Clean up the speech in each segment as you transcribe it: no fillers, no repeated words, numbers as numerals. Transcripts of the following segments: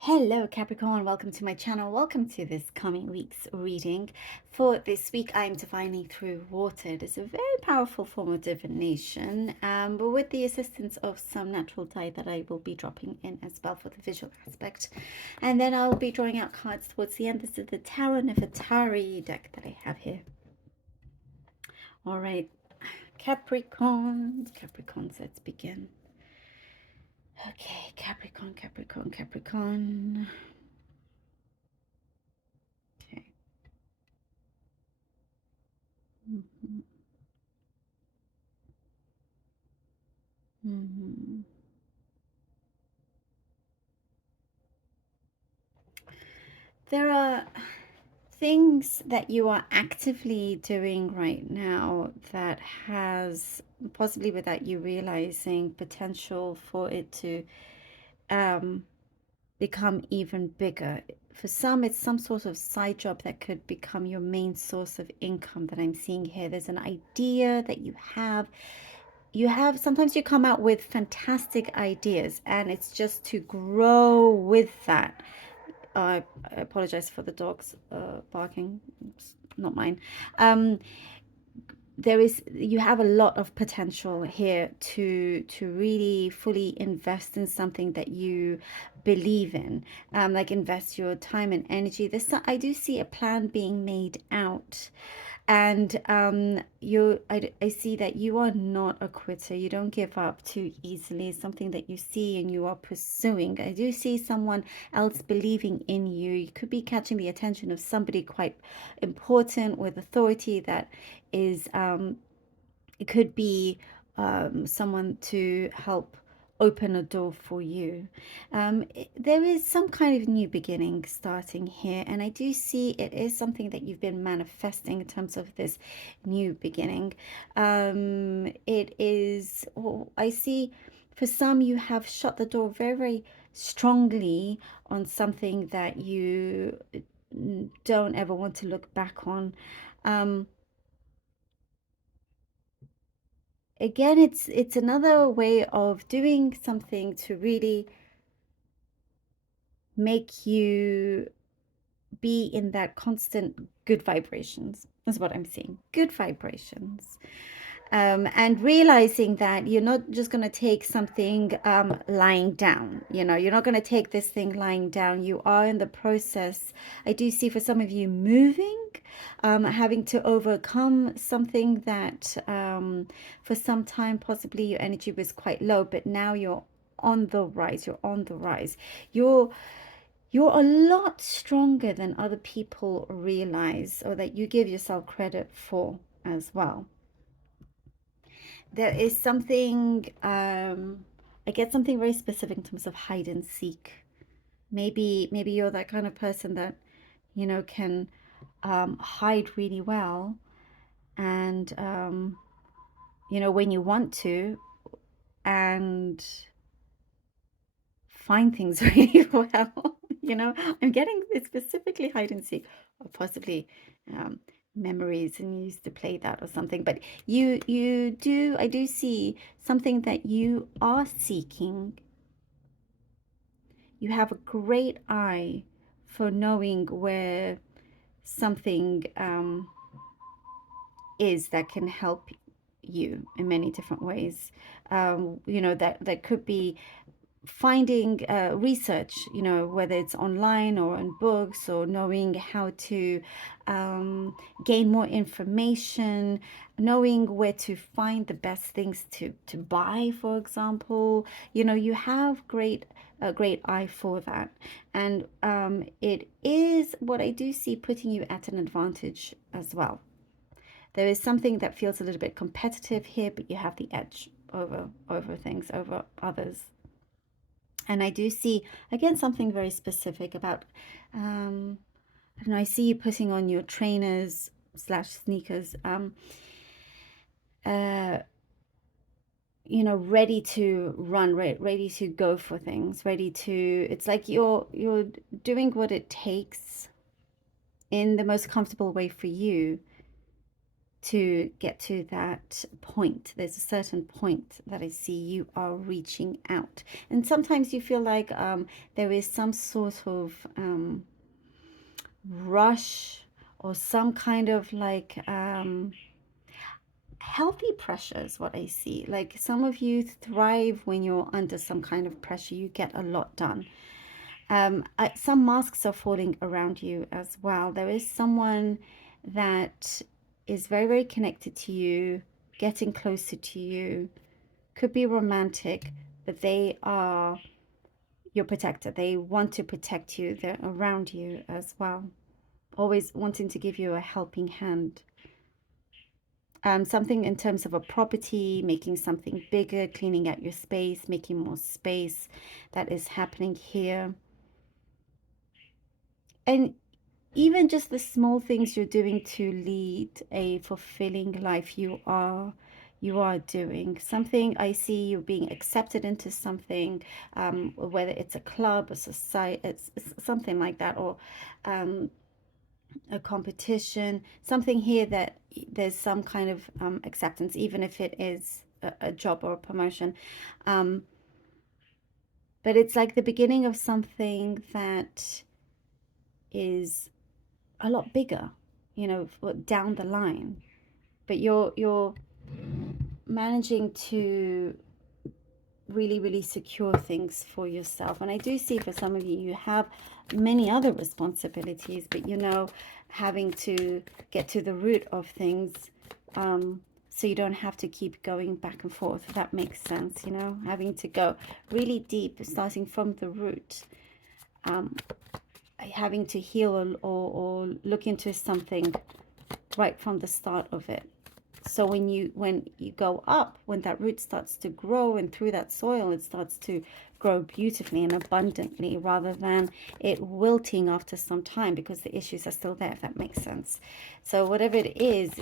Hello Capricorn, welcome to my channel. Welcome to this coming week's reading. For this week, I am divining through water. It is a very powerful form of divination, but with the assistance of some natural dye that I will be dropping in as well for the visual aspect. And then I'll be drawing out cards towards the end. This is the Tarot Nefertari deck that I have here. All right, Capricorns, let's begin. Okay, Capricorn. Okay. Mm-hmm. Mm-hmm. There are things that you are actively doing right now that has, possibly without you realizing, potential for it to become even bigger. For some, it's some sort of side job that could become your main source of income that I'm seeing here. There's an idea that you have. Sometimes you come out with fantastic ideas, and it's just to grow with that. I apologize for the dogs barking. It's not mine. You have a lot of potential here to really fully invest in something that you believe in, like invest your time and energy. I do see a plan being made out, and I see that you are not a quitter. You don't give up too easily. It's something that you see and you are pursuing. I do see someone else believing in you. You could be catching the attention of somebody quite important with authority that is it could be someone to help open a door for you. There is some kind of new beginning starting here, and I do see it is something that you've been manifesting in terms of this new beginning. It is, I see for some you have shut the door very, very strongly on something that you don't ever want to look back on. Again, it's another way of doing something to really make you be in that constant good vibrations, is what I'm seeing. Good vibrations. And realizing that you're not just going to take something lying down. You're not going to take this thing lying down. You are in the process. I do see for some of you moving, having to overcome something that for some time possibly your energy was quite low, but now you're on the rise. You're a lot stronger than other people realize, or that you give yourself credit for as well. There is something, I get something very specific in terms of hide and seek. Maybe you're that kind of person that, can hide really well, and, when you want to, and find things really well. I'm getting specifically hide and seek, or possibly memories, and you used to play that or something. But I do see something that you are seeking. You have a great eye for knowing where something is that can help you in many different ways. That could be finding research, whether it's online or in books, or knowing how to gain more information, knowing where to find the best things to buy, for example. You have a great eye for that, and it is what I do see putting you at an advantage as well. There is something that feels a little bit competitive here, but you have the edge over others. And I do see, again, something very specific about, I don't know, I see you putting on your trainers / sneakers, ready to run, ready to go for things, it's like you're doing what it takes in the most comfortable way for you to get to that point. There's a certain point that I see you are reaching out. And sometimes you feel like there is some sort of rush or some kind of like healthy pressure is what I see. Like some of you thrive when you're under some kind of pressure. You get a lot done. Some masks are falling around you as well. There is someone that is very, very connected to you, getting closer to you. Could be romantic, but they are your protector. They want to protect you. They're around you as well, always wanting to give you a helping hand. Something in terms of a property, making something bigger, cleaning out your space, making more space, that is happening here. And even just the small things you're doing to lead a fulfilling life, you are doing something. I see you being accepted into something, whether it's a club, a society, it's something like that, or a competition, something here that there's some kind of acceptance, even if it is a job or a promotion. But it's like the beginning of something that is a lot bigger, down the line. But you're managing to really, really secure things for yourself. And I do see for some of you, you have many other responsibilities, but having to get to the root of things, so you don't have to keep going back and forth. If that makes sense, having to go really deep, starting from the root, having to heal or look into something right from the start of it. So when you go up, when that root starts to grow, and through that soil it starts to grow beautifully and abundantly, rather than it wilting after some time because the issues are still there, if that makes sense. So whatever it is,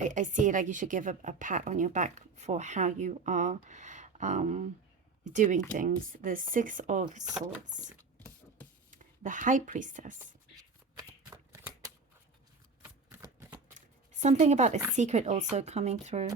I see it like you should give a pat on your back for how you are doing things. The Six of Swords, the High Priestess. Something about a secret also coming through.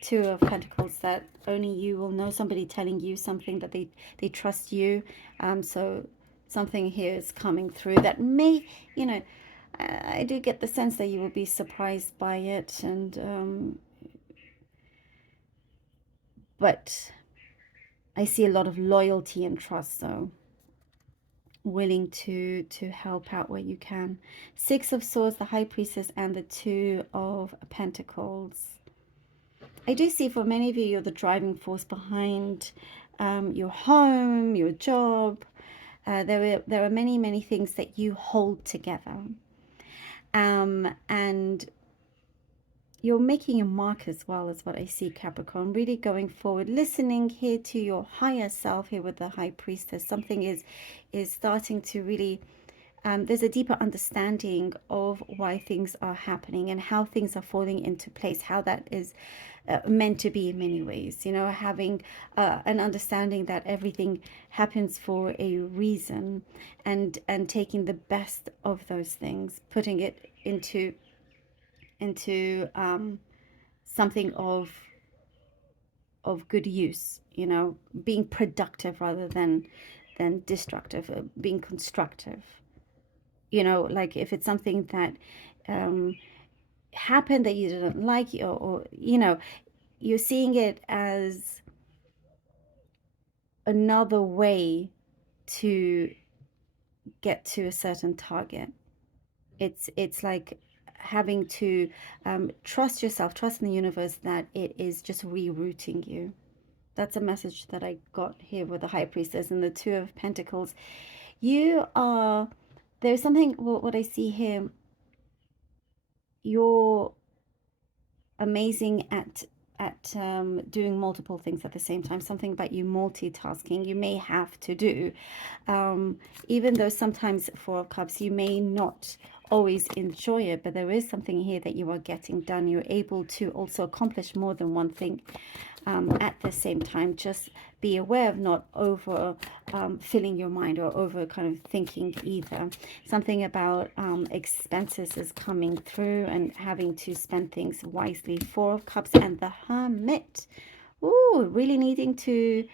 Two of Pentacles, that only you will know. Somebody telling you something that they trust you. So something here is coming through that may, I do get the sense that you will be surprised by it. And but I see a lot of loyalty and trust, so willing to help out where you can. Six of Swords, the High Priestess, and the Two of Pentacles. I do see for many of you, you're the driving force behind your home, your job. There are many, many things that you hold together. And you're making a mark as well, is what I see, Capricorn. Really going forward, listening here to your higher self here with the High Priestess. Something is starting to really... there's a deeper understanding of why things are happening and how things are falling into place, how that is meant to be in many ways, having an understanding that everything happens for a reason, and taking the best of those things, putting it into something of good use, being productive rather than destructive, being constructive. Like if it's something that happened that you didn't like, or you're seeing it as another way to get to a certain target. It's like having to trust yourself, trust in the universe that it is just rerouting you. That's a message that I got here with the High Priestess and the Two of Pentacles. There's something, what I see here, you're amazing at doing multiple things at the same time. Something about you multitasking you may have to do, even though sometimes, Four of Cups, you may not always enjoy it, but there is something here that you are getting done. You're able to also accomplish more than one thing at the same time. Just be aware of not over filling your mind or over kind of thinking either. Something about expenses is coming through and having to spend things wisely. Four of Cups and the Hermit. Ooh, really needing to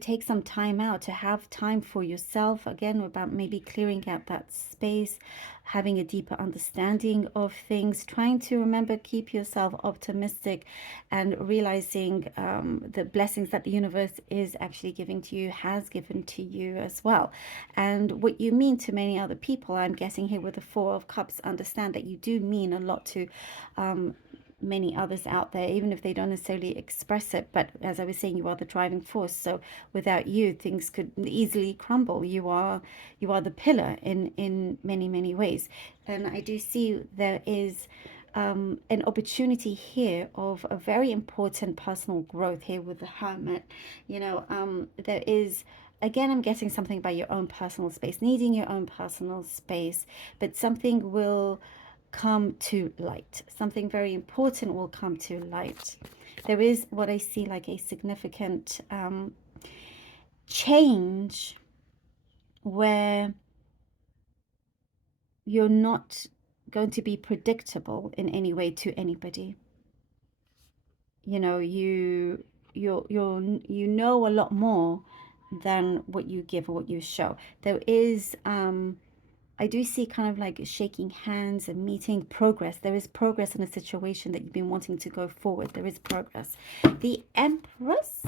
take some time out, to have time for yourself, again about maybe clearing out that space, having a deeper understanding of things, trying to remember, keep yourself optimistic, and realizing the blessings that the universe is actually giving to you, has given to you as well. And what you mean to many other people, I'm guessing here with the Four of Cups, understand that you do mean a lot to many others out there, even if they don't necessarily express it. But as I was saying, you are the driving force, so without you, things could easily crumble. You are the pillar in many ways. And I do see there is an opportunity here of a very important personal growth here with the Hermit. There is, again, I'm getting something about your own personal space, needing your own personal space, but something will come to light. Something very important will come to light. There is what I see like a significant change where you're not going to be predictable in any way to anybody. You know, you know a lot more than what you give or what you show. There is I do see kind of like shaking hands and meeting progress. There is progress in a situation that you've been wanting to go forward. There is progress. The Empress,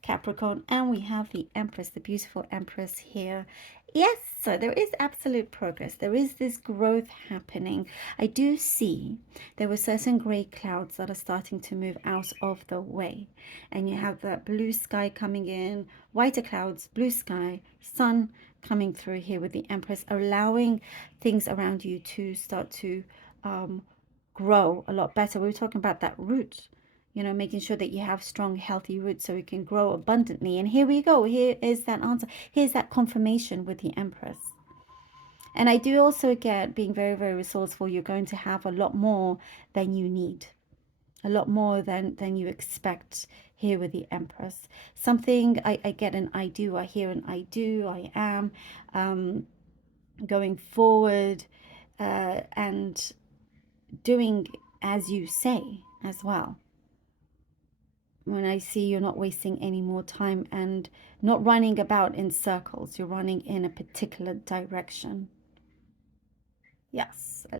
Capricorn, and we have the Empress, the beautiful Empress here. Yes, so there is absolute progress. There is this growth happening. I do see there were certain gray clouds that are starting to move out of the way. And you have that blue sky coming in, whiter clouds, blue sky, sun coming through here with the Empress, allowing things around you to start to grow a lot better. We were talking about that root, making sure that you have strong, healthy roots so it can grow abundantly. And here we go. Here is that answer. Here's that confirmation with the Empress. And I do also get, being very resourceful, you're going to have a lot more than you need, a lot more than you expect here with the Empress. Something I get an I do, I hear an I do, I am, going forward and doing as you say as well. When I see you're not wasting any more time and not running about in circles, you're running in a particular direction. Yes.